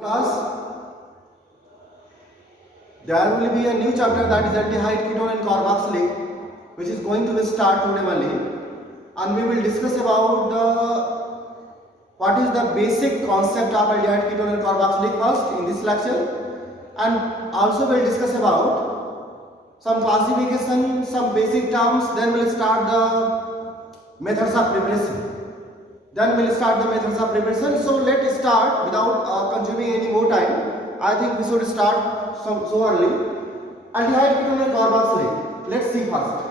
Class, there will be a new chapter, that is aldehyde, ketone and carboxylic, which is going to start today only, and we will discuss about what is the basic concept of aldehyde, ketone and carboxylic first in this lecture, and also we will discuss about some classification, some basic terms. Then we will start the methods of preparation. So let's start without consuming any more time. I think we should start so early. Aldehyde, ketone and carboxylic. Let's see first.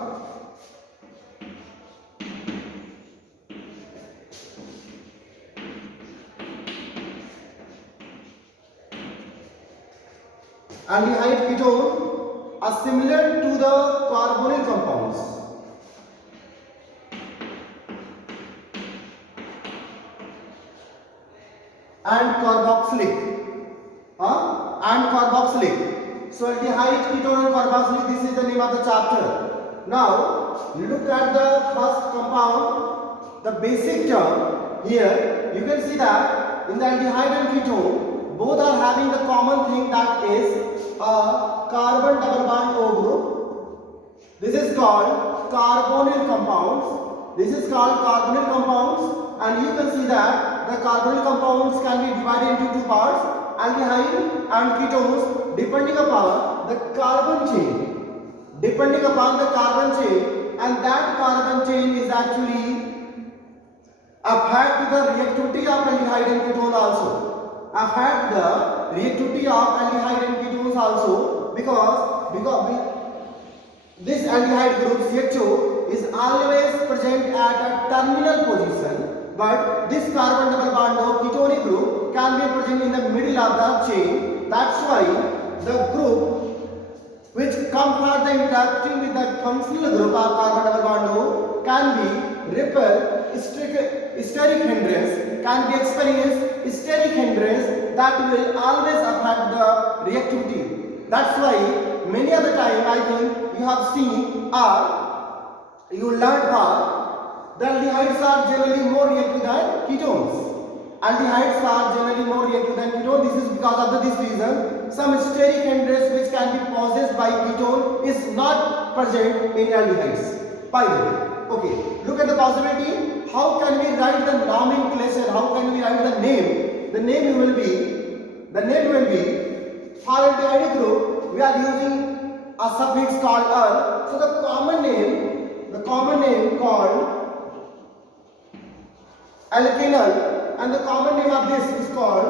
Aldehyde, ketone are similar to the carbonyl compounds. And carboxylic. So aldehyde, ketone and carboxylic, this is the name of the chapter. Now look at the first compound, the basic term. Here you can see that in the aldehyde and ketone, both are having the common thing, that is a carbon double bond O group. This is called carbonyl compounds. And you can see that the carbonyl compounds can be divided into two parts, aldehyde and ketones, depending upon the carbon chain, and that carbon chain is actually affect the reactivity of aldehyde and ketone also, because this aldehyde group CHO is always present at a terminal position, but this carbon double bond of ketonic group can be present in the middle of the chain. That's why the group which come for the interacting with the functional group of carbon double bond can be repel steric hindrance, can be experienced steric hindrance that will always affect the reactivity. That's why many of the time I think you have seen or you learned that the aldehydes are generally more reactive than ketones. This is because of this reason. Some steric hindrance which can be possessed by ketone is not present in aldehydes. By the way, okay, look at the possibility. How can we write the nomenclature? How can we write the name? The name will be for aldehyde group we are using a suffix called -er. So the common name called alkanol, and the common name of this is called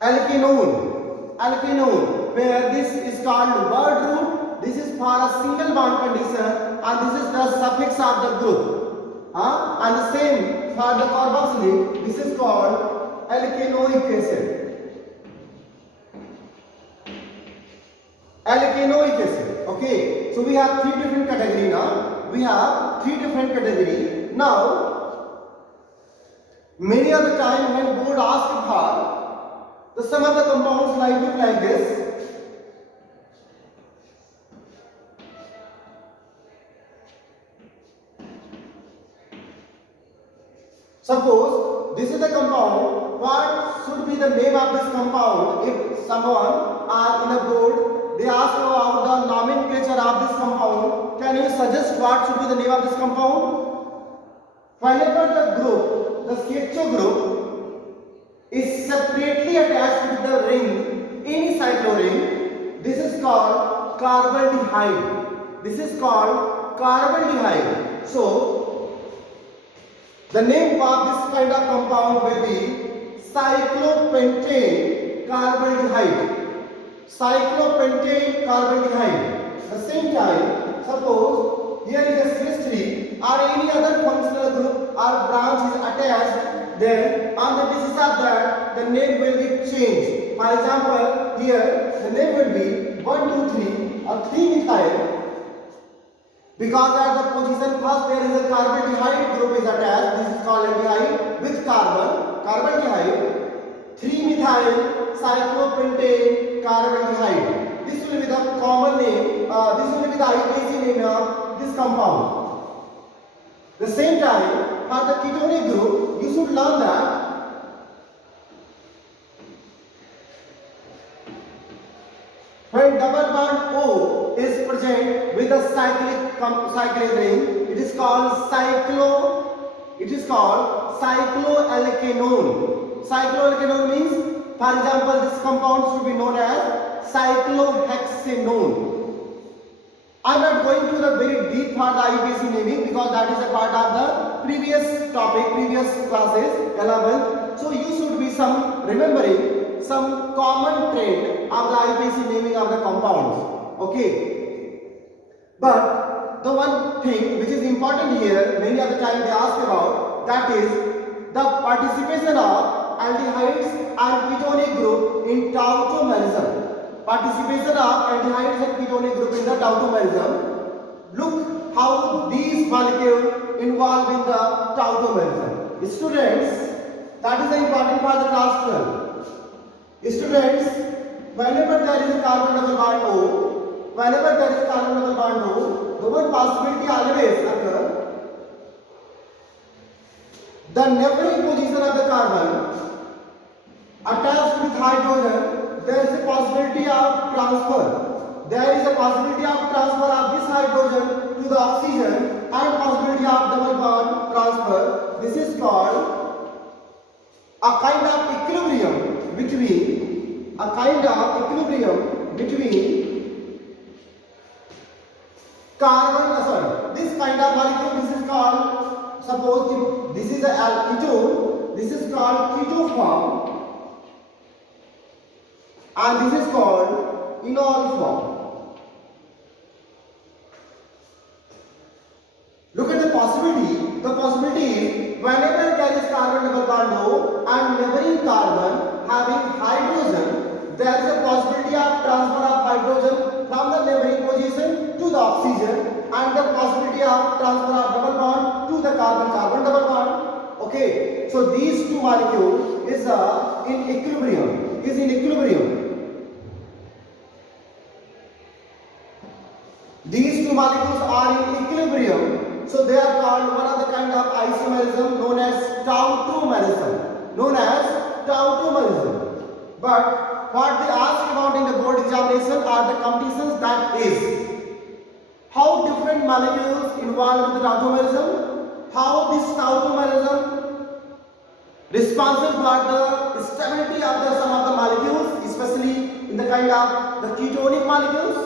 alkanone, where this is called word root. This is for a single bond condition, and this is the suffix of the group. And the same for the carboxylic, this is called alkanoic acid. Okay, so we have three different categories now. Many of the time when board asks for the sum of the compounds like this. Suppose this is the compound, what should be the name of this compound? If someone are in a board, they ask about the nomenclature of this compound, can you suggest what should be the name of this compound? Whenever the group, the CHO group, is separately attached with the ring, any cycloring, this is called carbonaldehyde. So the name of this kind of compound will be cyclopentane carbonaldehyde. At the same time, suppose here is a CH3 or any other functional group or branch is attached, then on the basis of that the name will be changed. For example, here the name will be 1, 2, 3 or 3-methyl. Because at the position first there is a carbonaldehyde group is attached. This is called aldehyde with carbonaldehyde. 3-methyl cyclopentane carbonaldehyde. This will be the common name. This will be the IUPAC name of this compound. The same time, for the ketonic group, you should learn that when double bond O is present with a cyclic ring, it is called cycloalkanone. Cycloalkanone means, for example, this compound should be known as cyclohexanone. I am not going to the very deep part of the IUPAC naming because that is a part of the previous classes, 11th. So you should be remembering some common trend of the IUPAC naming of the compounds. Okay. But the one thing which is important here, many of the time they ask about, that is the participation of aldehydes and ketonic group in tautomerism. Participation of aldehydes and ketonic group in the tautomerism. Look how these molecules involved in the tautomerism. Students, that is important for the class 12. Students, whenever there is a carbon double bond O, the one possibility always occur. The neighboring position of the carbon attached with hydrogen, there is a possibility of transfer. There is a possibility of transfer of this hydrogen to the oxygen and possibility of double bond transfer. This is called a kind of equilibrium between this kind of molecule. This is called, suppose if this is a ketone, this is called ketone form, and this is called enol form. Look at the possibility. The possibility is whenever there is carbon double bond O and neighboring carbon having hydrogen, there is a possibility of transfer of hydrogen from the neighboring position to the oxygen and the possibility of transfer of double bond to the carbon double bond. Okay, so these two molecules is in equilibrium. These two molecules are in equilibrium, so they are called one of the kind of isomerism known as tautomerism. But what they ask about in the board examination are the conditions, that is how different molecules involved in the tautomerism, how this tautomerism responsible for the stability of some of the molecules, especially in the kind of the ketonic molecules,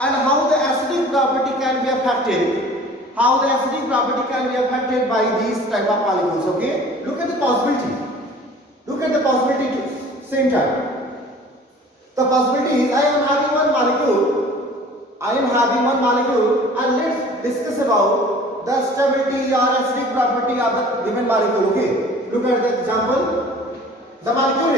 and how the acidic property can be affected. By these type of molecules. Okay, look at the possibility to same time. The possibility is I am having one molecule and let's discuss about the stability or acidic property of the given molecule. Okay, look at the example. The molecule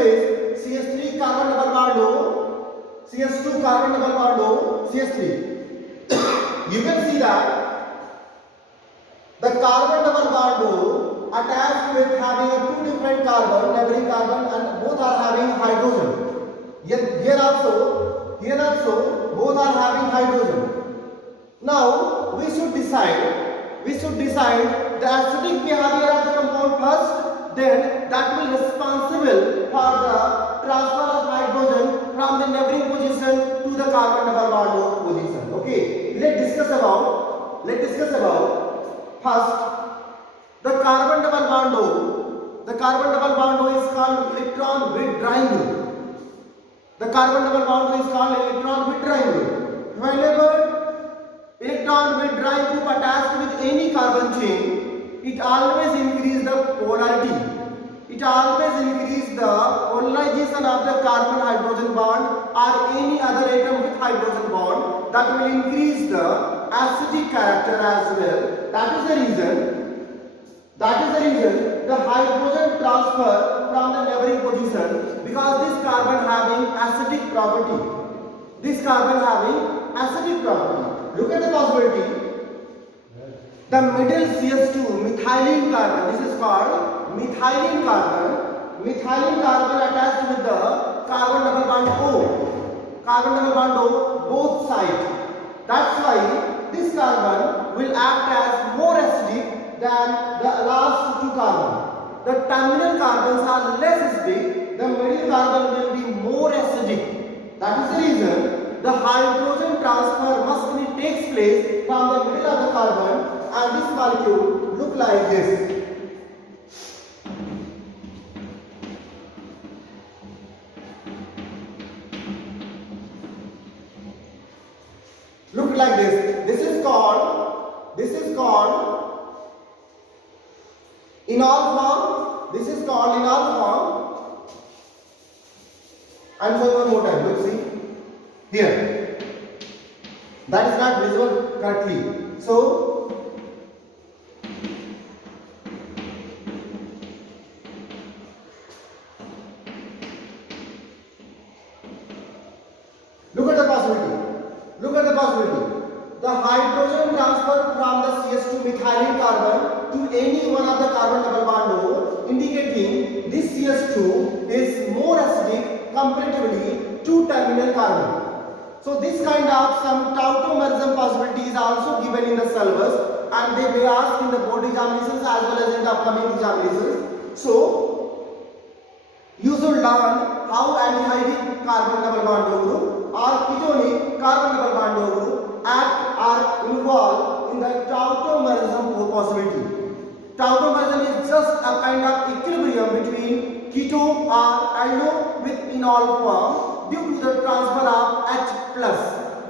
is CH3 carbon double bond O, CH2 carbon double bond O, CH3. You can see that the carbon double bond O attached with having two different carbon, neighboring carbon, and both are having hydrogen. Here also both are having hydrogen. Now we should decide the acidic behavior of the compound first. Then that will responsible for the transfer of hydrogen from the neighboring position to the carbon double bond position. Okay, let's discuss about first the carbon double bond O. The carbon double bond O is called electron withdrawing group. Whenever electron withdrawing group attached with any carbon chain, it always increase the polarity. It always increase the polarization of the carbon hydrogen bond or any other atom with hydrogen bond. That will increase the acidic character as well. That is the reason the hydrogen transfer from the neighboring position, because this carbon having acidic property. Look at the possibility. The middle CH2 methylene carbon, this is called methylene carbon attached with the carbon double bond O, both sides. That's why this carbon will act as more acidic than the last two carbon. The terminal carbons are less acidic, the middle carbon will be more acidic. That is the reason the hydrogen transfer must be takes place from the middle of the carbon, and this molecule look like this. Look like this. This is called enol form. This is called enol form. And so one more time. Look, see here. That is not visible correctly. So look at the possibility. Look at the possibility. The hydrogen transfer from the CS2 methylene carbon to any one of the carbon double bond O, indicating this CS2 is more acidic comparatively to terminal carbon. So this kind of some tautomerism possibility is also given in the syllabus, and they may ask in the board examinations as well as in the upcoming examinations. So you should learn how aldehydic carbon double bond O group or ketonic carbon double bond O group act or involved in the tautomerism possibility. Tautomerism is just a kind of equilibrium between keto or aldo with enol form due to the transfer of H plus,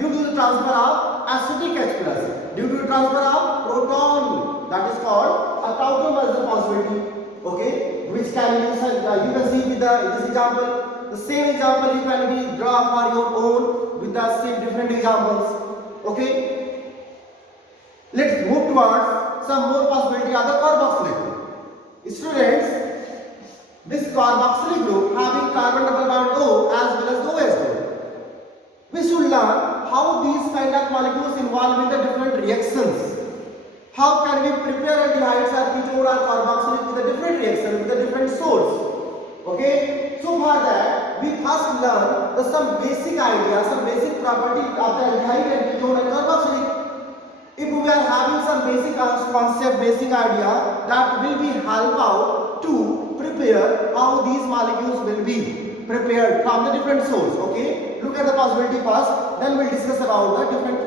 due to the transfer of acidic H plus, due to the transfer of proton. That is called a tautomerism possibility. Okay, which can use you can see with this example. The same example you can be draw for your own with the same different examples. Okay, let's move towards some more possibility of the carboxylic group. Students, this carboxylic group having carbon double bond O as well as OH group. We should learn how these kind of molecules involve in the different reactions. How can we prepare aldehydes or ketone or carboxylic with a different reaction with a different source? Okay, so for that we first learn some basic ideas, some basic property of the aldehyde and ketone and carboxylic. If we are having some basic concept, basic idea, that will be help out to prepare how these molecules will be prepared from the different source. Okay, look at the possibility first, then we'll discuss about the different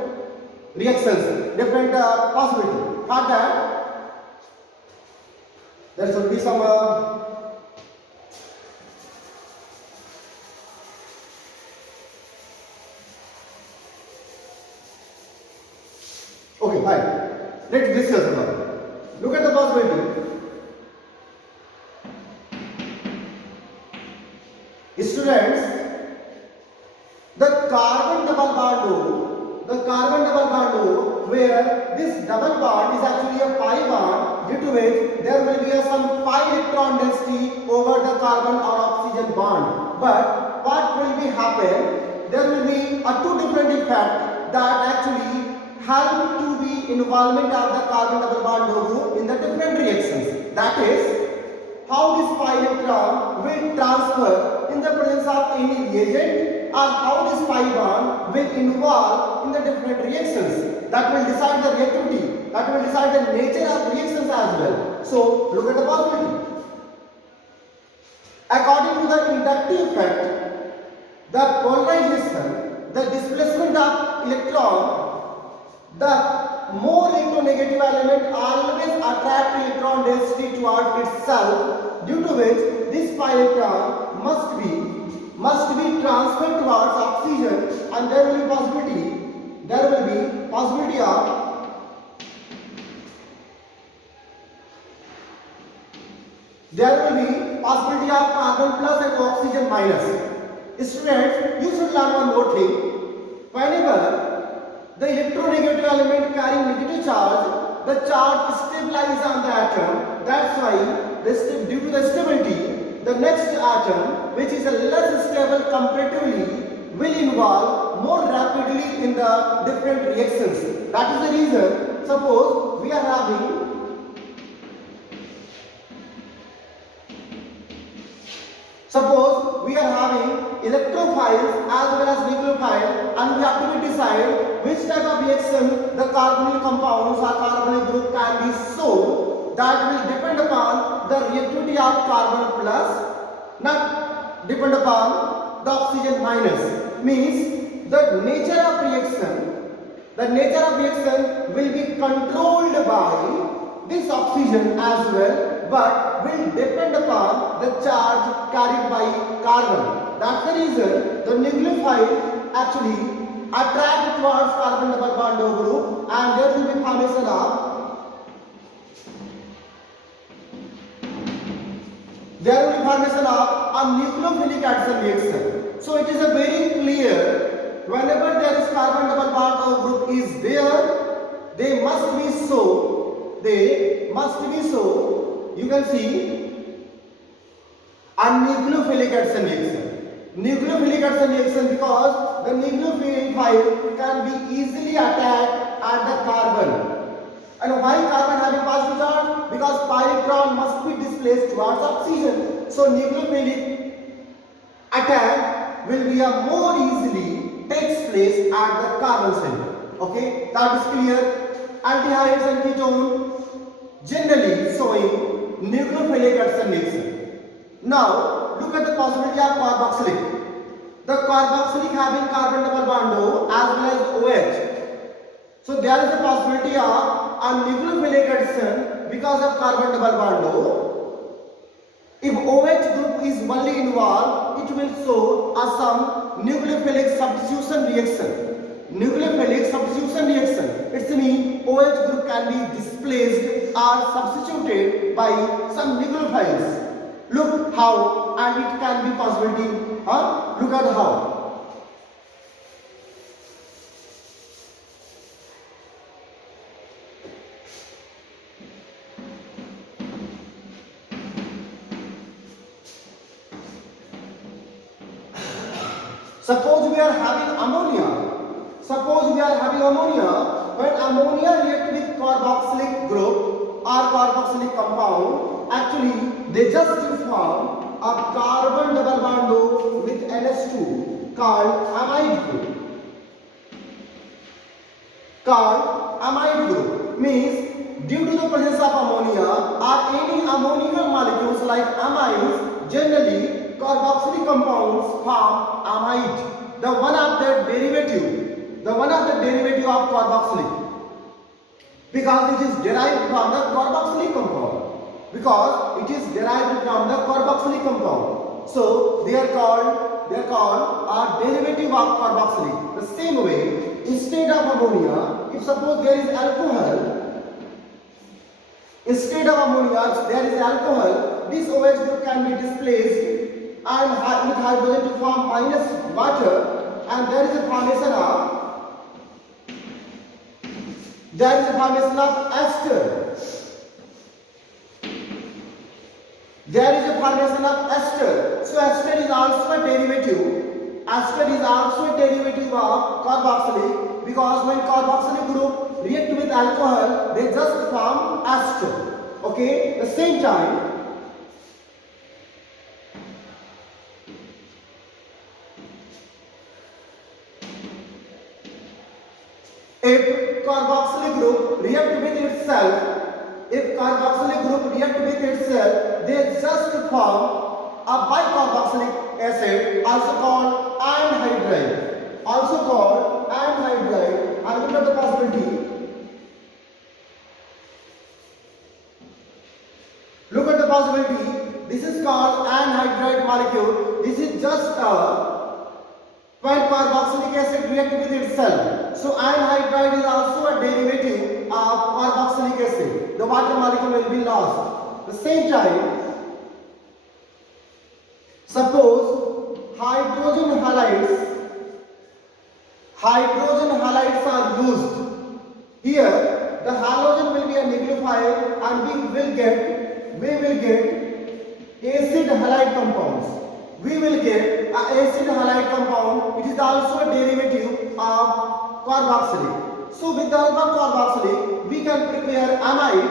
reactions, different possibility. For that, there should be some okay, fine. Let's discuss about it. Look at the possibility. Students, the carbon double bond O, where this double bond is actually a pi bond, due to which there will be some pi electron density over the carbon or oxygen bond. But what will be happen? There will be a two different effect that actually help to be involvement of the carbon double bond O group in the different reactions. That is, how this pi electron will transfer in the presence of any reagent, or how this pi bond will involve in the different reactions. That will decide the reactivity, that will decide the nature of reactions as well. So look at the possibility. According to the inductive effect, the polarization, the displacement of electron, the more electronegative element always attract electron density towards itself, due to which this pi electron must be transferred towards oxygen, and there will be possibility of carbon plus and oxygen minus. Students, you should learn one more thing. Whenever the electronegative element carrying negative charge, the charge stabilizes on the atom. That's why due to the stability, the next atom, which is a less stable comparatively, will involve more rapidly in the different reactions. That is the reason, suppose we are having Suppose we are having electrophiles as well as nucleophile, and we have to decide which type of reaction the carbonyl compounds or carbonyl group can be shown. That will depend upon the reactivity of carbon plus, not depend upon the oxygen minus. Means the nature of reaction will be controlled by this oxygen as well, but will depend upon the charge carried by carbon. That's the reason the nucleophile actually attract towards carbon double bond O group, and there will be formation of a nucleophilic addition reaction. So it is a very clear, whenever there is carbon double bond O group is there, they must be so. You can see a nucleophilic addition reaction. Nucleophilic addition reaction because the nucleophile can be easily attacked at the carbon. And why carbon having positive charge? Because pi electron must be displaced towards oxygen. So nucleophilic attack will be a more easily takes place at the carbon center. Okay, that is clear. Aldehydes and ketone generally showing nucleophilic addition reaction. Now look at the possibility of carboxylic. The carboxylic having carbon double bond O as well as OH. So there is a possibility of a nucleophilic addition because of carbon double bond O. If OH group is only involved, it will show a some nucleophilic substitution reaction. Nucleophilic substitution reaction. It means OH group can be displaced or substituted by some nucleophiles. Look how, and it can be possibility. Look at how. Suppose we are having ammonia. When ammonia react with carboxylic group or carboxylic compound, actually they just form a carbon double bond O with NH2 called amide group. Means due to the presence of ammonia or any ammonical molecules like amides, generally carboxylic compounds form amide, the one of the derivative of carboxylic, because it is derived from the carboxylic compound. So they are called a derivative of carboxylic. The same way, instead of ammonia, if suppose there is alcohol, this OH group can be displaced and with hydrogen to form minus water, and there is a formation of ester. So ester is also a derivative. Of carboxylic, because when carboxylic group react with alcohol, they just form ester. Okay, the same time, if carboxylic group react with itself, they just form a bicarboxylic acid, also called anhydride. And look at the possibility. This is called anhydride molecule. This is just when carboxylic acid react with itself. So anhydride is also a derivative of carboxylic acid. The water molecule will be lost. At the same time, suppose hydrogen halides are used. Here the halogen will be a nucleophile, and we will get acid halide compounds. It is also a derivative of carboxylic. So with the help of carboxylic, we can prepare amide,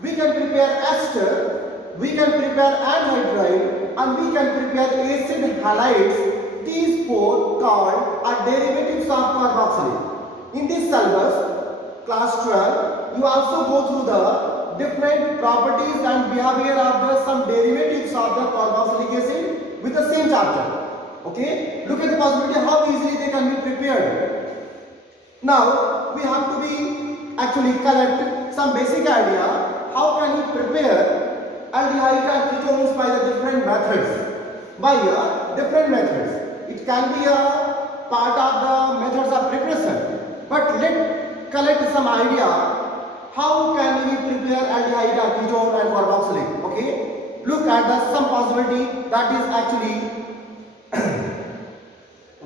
we can prepare ester, we can prepare anhydride, and we can prepare acid halides. These four called are derivatives of carboxylate. In this syllabus, class 12, you also go through the different properties and behavior of the some derivatives of the carboxylic acid with the same chapter. Okay, look at the possibility how easily they can be prepared. Now we have to be actually collect some basic idea how can we prepare aldehyde and ketones by the different methods. By different methods, it can be a part of the methods of preparation. But let collect some idea how can we prepare aldehyde or ketone and carboxylic. Okay, look at the some possibility that is actually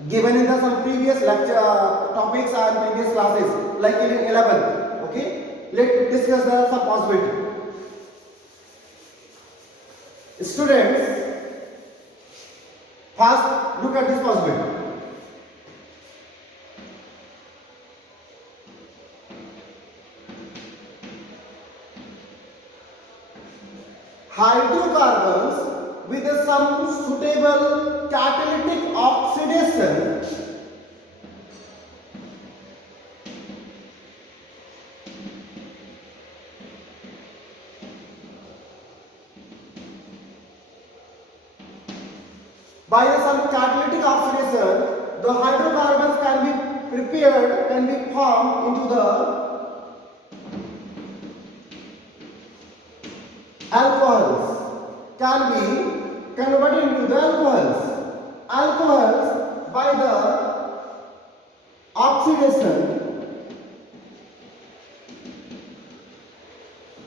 given in the some previous lecture topics and previous classes like in 11th. Okay, let's discuss the some possibility. Students, first look at this possibility. Hydrocarbons with some suitable catalytic oxidation by some catalytic oxidation, the hydrocarbons can be prepared, can be formed into the alcohols, can be converted into the alcohols. Alcohols by the oxidation,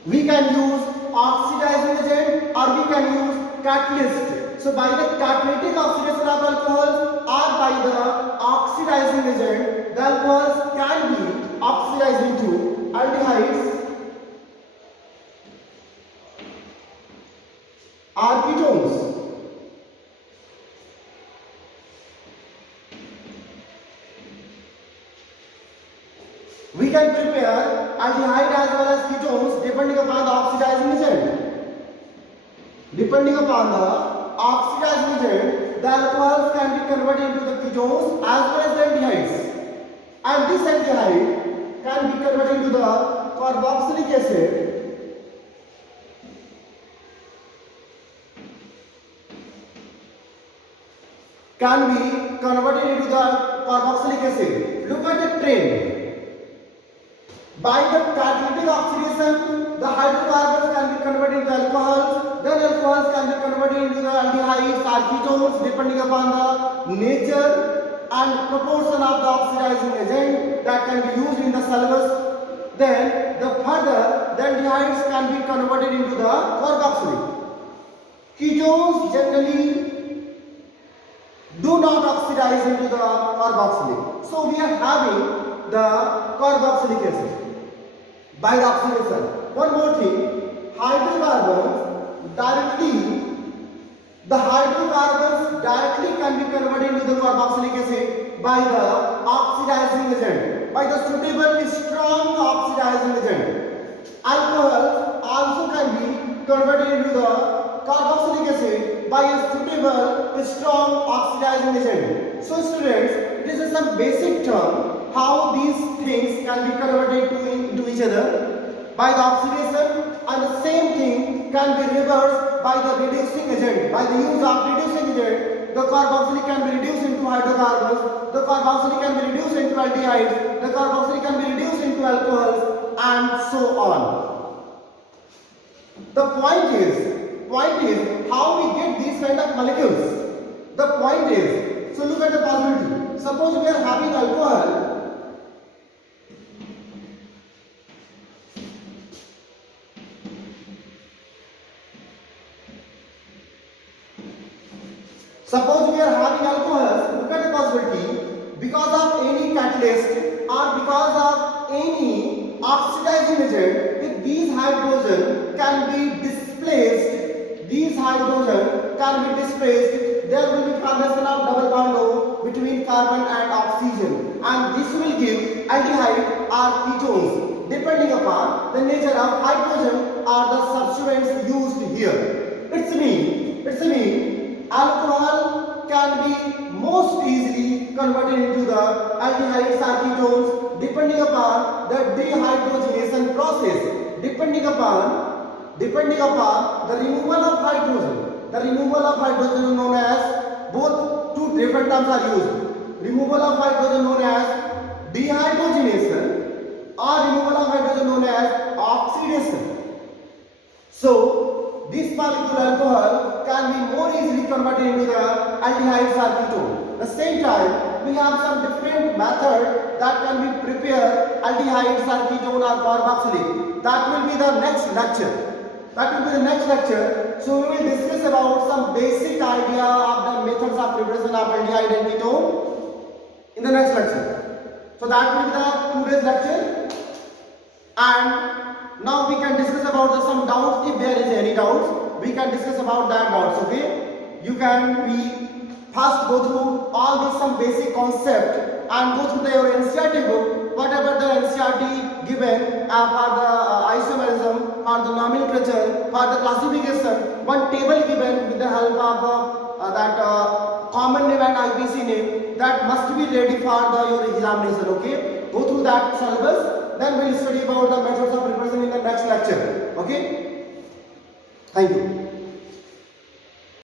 we can use oxidizing agent or we can use catalyst. So by the catalytic oxidation of alcohols or by the oxidizing agent, the alcohols can be oxidized into aldehydes or ketones. We can prepare aldehyde as well as ketones depending upon the oxidizing agent. Depending upon the oxidizing agent, the alcohols can be converted into the ketones as well as the aldehydes. And this aldehyde can be converted into the carboxylic acid can be converted into the carboxylic acid. Look at the trend. By the catalytic oxidation, the hydrocarbons can be converted into alcohols, then alcohols can be converted into the aldehydes or ketones depending upon the nature and proportion of the oxidizing agent that can be used in the syllabus. Then the aldehydes can be converted into the carboxylic. Ketones generally do not oxidize into the carboxylic. So we are having the carboxylic acid by the oxidation. One more thing, hydrocarbons directly can be converted into the carboxylic acid by the oxidizing agent, by the suitable strong oxidizing agent. Alcohol also can be converted into the carboxylic acid by a suitable strong oxidizing agent. So students, this is some basic term how these things can be converted into each other by the oxidation, and the same thing can be reversed by the reducing agent. By the use of reducing agent, the carboxylic can be reduced into hydrocarbons, the carboxylic can be reduced into aldehydes, the carboxylic can be reduced into alcohols, and so on. The point is how we get these kind of molecules. The point is, so look at the possibility. Suppose we are having alcohol. Suppose we are having alcohols, look at the possibility, because of any catalyst or because of any oxidizing agent, if these hydrogen can be displaced, there will be formation of double bond O between carbon and oxygen, and this will give aldehyde or ketones depending upon the nature of hydrogen or the substituents used here. It's mean alcohol can be most easily converted into the aldehydes or ketones depending upon the dehydrogenation process. Depending upon the removal of hydrogen. The removal of hydrogen is known as, both two different terms are used. Removal of hydrogen known as dehydrogenation or removal of hydrogen known as oxidation. So this molecule alcohol can be more easily converted into the aldehydes or ketone. At the same time, we have some different method that can be prepared aldehydes or ketone or carboxylate. That will be the next lecture. So we will discuss about some basic idea of the methods of preparation of aldehyde and ketone in the next lecture. So that will be the today's lecture. And now we can discuss about some doubts. If there is any doubts, we can discuss about that doubts. Okay, you can be first go through all these some basic concept and go through your NCERT book, whatever the NCERT given for the isomerism, for the nomenclature, for the classification, one table given with the help of that common name and IPC name, that must be ready for your examination. Okay, go through that syllabus. Then we will study about the methods of preparation in the next lecture. Okay, thank you.